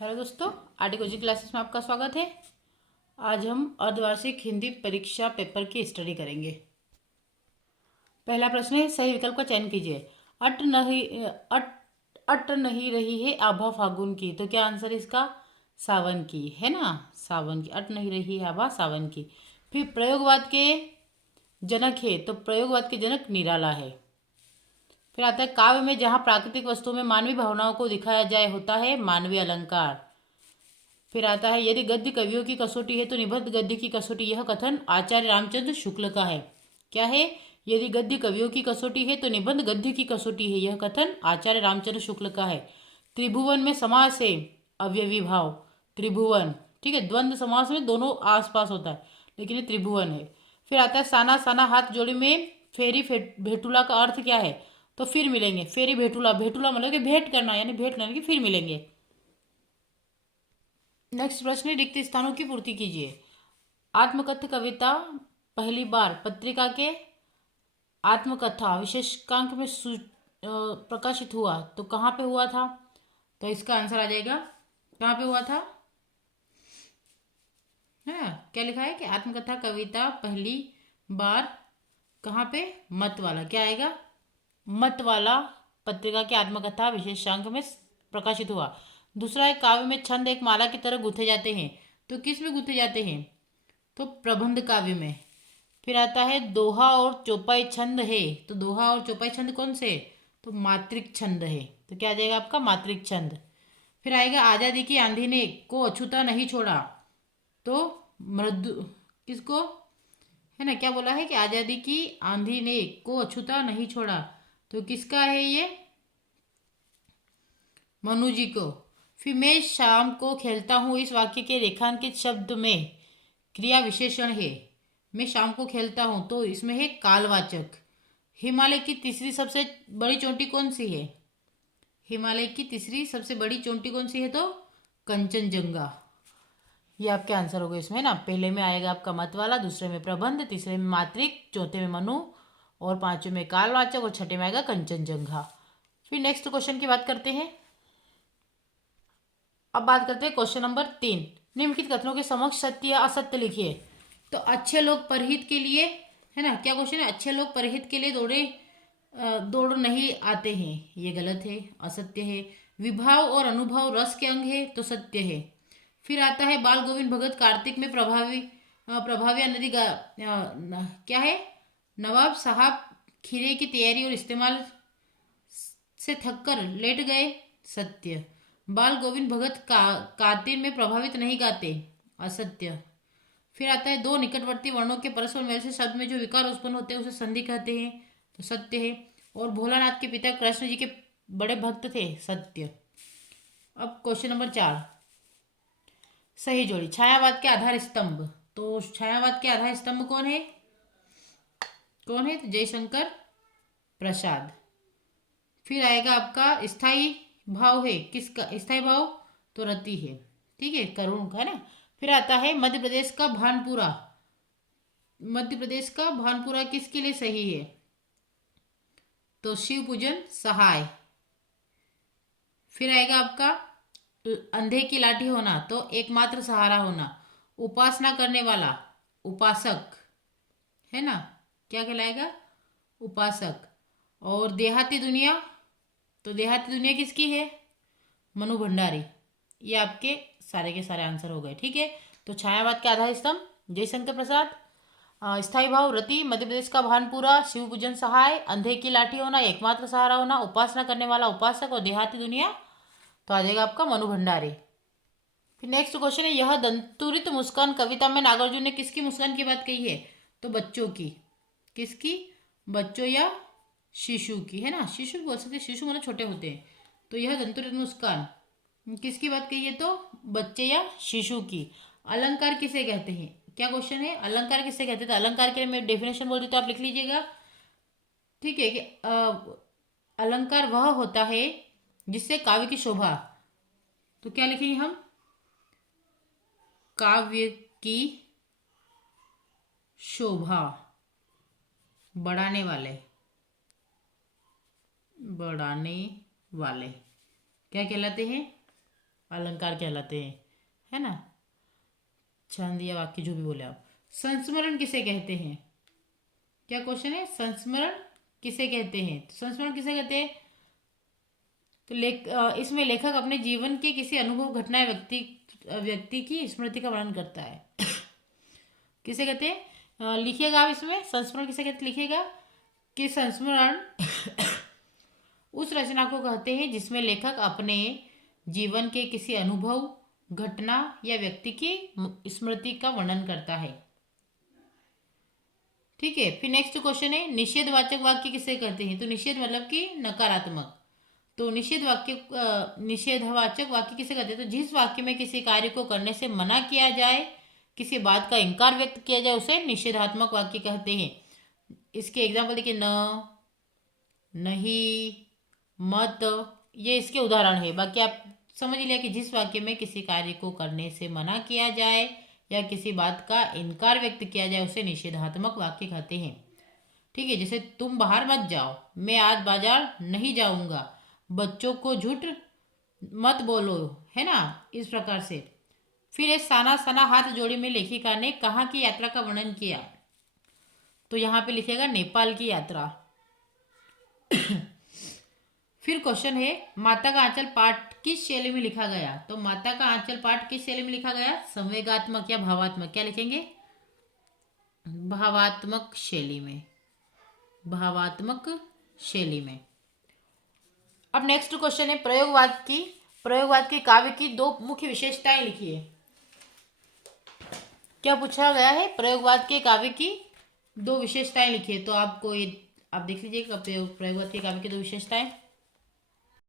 Hello दोस्तों, आर्टिकोलॉजी classes में आपका स्वागत है। आज हम अर्धवार्षिक हिंदी परीक्षा पेपर की स्टडी करेंगे। पहला प्रश्न है, सही विकल्प का चयन कीजिए। अट अट नहीं रही है आभा फागुन की, तो क्या आंसर इसका? सावन की, है ना। सावन की, अट नहीं रही है आभा सावन की। फिर प्रयोगवाद के जनक है, तो प्रयोगवाद के जनक निराला है। फिर आता है, काव्य में जहाँ प्राकृतिक वस्तुओं में मानवीय भावनाओं को दिखाया जाए होता है मानवीय अलंकार। फिर आता है, यदि गद्य कवियों की कसौटी है तो निबंध गद्य की कसौटी। यह कथन आचार्य रामचंद्र शुक्ल का है। क्या है? यदि गद्य कवियों की कसौटी है तो निबंध गद्य की कसौटी है। यह कथन आचार्य रामचंद्र शुक्ल का है। त्रिभुवन में समास है अव्ययी भाव। त्रिभुवन, ठीक है। द्वंद्व समास में दोनों आसपास होता है, लेकिन ये त्रिभुवन है। फिर आता है, साना साना हाथ जोड़ी में फेरी भेटुला का अर्थ क्या है? तो फिर मिलेंगे। फेरी भेटुला, भेटुला मतलब कि भेंट करना, यानी भेंट लेने की, फिर मिलेंगे। नेक्स्ट प्रश्न है, रिक्त स्थानों की पूर्ति कीजिए। आत्मकथ्य कविता पहली बार पत्रिका के आत्मकथा विशेषांक में प्रकाशित हुआ, तो कहाँ पे हुआ था? तो इसका आंसर आ जाएगा, कहाँ पे हुआ था? है ना, क्या लिखा है कि आत्मकथा कविता पहली बार कहाँ पे? मत वाला, क्या आएगा? मत वाला पत्रिका के आत्मकथा विशेषांक में प्रकाशित हुआ। दूसरा है, काव्य में छंद एक माला की तरह गूंथे जाते हैं, तो किस में गूंथे जाते हैं? तो प्रबंध काव्य में। फिर आता है, दोहा और चौपाई छंद है, तो दोहा और चौपाई छंद कौन से? तो मात्रिक छंद है। तो क्या आ जाएगा आपका? मात्रिक छंद। फिर आएगा, आजादी की आंधी ने को अछूता नहीं छोड़ा, तो मृदु, किसको? है ना, क्या बोला है कि आजादी की आंधी ने को अछूता नहीं छोड़ा, तो किसका है ये? मनु जी को। फिर मैं शाम को खेलता हूँ, इस वाक्य के रेखांकित शब्द में क्रिया विशेषण है। मैं शाम को खेलता हूँ, तो इसमें है कालवाचक। हिमालय की तीसरी सबसे बड़ी चोटी कौन सी है? हिमालय की तीसरी सबसे बड़ी चोटी कौन सी है? तो कंचनजंगा। ये आपके आंसर हो गए इसमें ना। पहले में आएगा आपका मत वाला, दूसरे में प्रबंध, तीसरे में मात्रिक, चौथे में मनु, और पांचवें में कालवाचक, और छठे में आएगा कंचनजंगा। फिर नेक्स्ट क्वेश्चन की बात करते हैं। अब बात करते हैं क्वेश्चन नंबर 3। निम्नलिखित कथनों के समक्ष सत्य या असत्य लिखिए। तो अच्छे लोग परहित के लिए, है ना, क्या क्वेश्चन है? अच्छे लोग परहित के लिए दौड़ नहीं आते हैं, ये गलत है, असत्य है। विभाव और अनुभव रस के अंग है, तो सत्य है। फिर आता है, बाल गोविंद भगत कार्तिक में प्रभावी नदी क्या है? नवाब साहब खीरे की तैयारी और इस्तेमाल से थककर लेट गए, सत्य। बाल गोविंद भगत कातिल में प्रभावित नहीं गाते, असत्य। फिर आता है, दो निकटवर्ती वर्णों के परस्पर मेल से शब्द में जो विकार उत्पन्न होते हैं उसे संधि कहते हैं, तो सत्य है। और भोलानाथ के पिता कृष्ण जी के बड़े भक्त थे, सत्य। अब क्वेश्चन नंबर 4, सही जोड़ी। छायावाद के आधार स्तंभ, तो छायावाद के आधार स्तंभ कौन है? कौन है? तो जयशंकर प्रसाद। फिर आएगा आपका, स्थाई भाव है, किसका स्थाई भाव? तो रति है, ठीक है, करुण का, है ना। फिर आता है, मध्य प्रदेश का भानपुरा। मध्य प्रदेश का भानपुरा किसके लिए सही है? तो शिव पूजन सहाय। फिर आएगा आपका, अंधे की लाठी होना, तो एकमात्र सहारा होना। उपासना करने वाला, उपासक, है ना, क्या कहलाएगा? उपासक। और देहाती दुनिया, तो देहाती दुनिया किसकी है? मनु भंडारी। ये आपके सारे के सारे आंसर हो गए, ठीक है। तो छायावाद के आधार स्तंभ जयशंकर प्रसाद, स्थाई भाव रति, मध्य प्रदेश का भानपुरा, शिव पूजन सहाय, अंधे की लाठी होना, एकमात्र सहारा होना, उपासना करने वाला उपासक, और देहाती दुनिया, तो आ जाएगा आपका मनु भंडारी। फिर नेक्स्ट क्वेश्चन है, यह दंतुरित मुस्कान कविता में नागार्जुन ने किसकी मुस्कान की बात कही है? तो बच्चों की। किसकी? बच्चों या शिशु की, है ना। शिशु बोल सकते, शिशु मतलब छोटे होते हैं। तो यह दंतुरित मुस्कान किसकी बात कही है? तो बच्चे या शिशु की। अलंकार किसे कहते हैं? क्या क्वेश्चन है? अलंकार किसे कहते हैं? तो अलंकार के लिए मैं डेफिनेशन बोल दी, तो आप लिख लीजिएगा, ठीक है, कि अलंकार वह होता है जिससे काव्य की शोभा, तो क्या लिखेंगे हम? काव्य की शोभा बढ़ाने वाले, बढ़ाने वाले क्या कहलाते हैं? अलंकार कहलाते हैं, है ना। छंद या वाक्य जो भी बोले आप। संस्मरण किसे कहते हैं? क्या क्वेश्चन है? संस्मरण किसे कहते हैं? तो संस्मरण किसे कहते हैं? तो इसमें लेखक अपने जीवन के किसी अनुभव, घटना या व्यक्ति की स्मृति का वर्णन करता है। किसे कहते हैं? लिखिएगा आप इसमें संस्मरण किसे कहते, लिखिएगा कि संस्मरण उस रचना को कहते हैं जिसमें लेखक अपने जीवन के किसी अनुभव, घटना या व्यक्ति की स्मृति का वर्णन करता है। ठीक है। फिर नेक्स्ट क्वेश्चन है, निषेधवाचक वाक्य किसे कहते हैं? तो निषेध मतलब कि नकारात्मक। तो निषेधवाचक वाक्य किसे कहते हैं? तो जिस वाक्य में किसी कार्य को करने से मना किया जाए, किसी बात का इनकार व्यक्त किया जाए, उसे निषेधात्मक वाक्य कहते हैं। इसके एग्जाम्पल देखिए, न, नहीं, मत, ये इसके उदाहरण है। बाकी आप समझ लिया कि जिस वाक्य में किसी कार्य को करने से मना किया जाए या किसी बात का इनकार व्यक्त किया जाए, उसे निषेधात्मक वाक्य कहते हैं। ठीक है। जैसे तुम बाहर मत जाओ, मैं आज बाजार नहीं जाऊंगा, बच्चों को झूठ मत बोलो, है ना, इस प्रकार से। फिर एक साना सना हाथ जोड़ी में लेखिका ने कहाँ की यात्रा का वर्णन किया? तो यहाँ पे लिखेगा नेपाल की यात्रा। फिर क्वेश्चन है, माता का आंचल पाठ किस शैली में लिखा गया? तो माता का आंचल पाठ किस शैली में लिखा गया? संवेगात्मक या भावात्मक? क्या लिखेंगे? भावात्मक शैली में। भावात्मक शैली में। अब नेक्स्ट क्वेश्चन है, प्रयोगवाद की काव्य की दो मुख्य विशेषताएं लिखिए। क्या पूछा गया है? प्रयोगवाद के काव्य की दो विशेषताएं लिखिए। तो आपको ये आप देख लीजिए प्रयोगवाद के काव्य की दो विशेषताएं।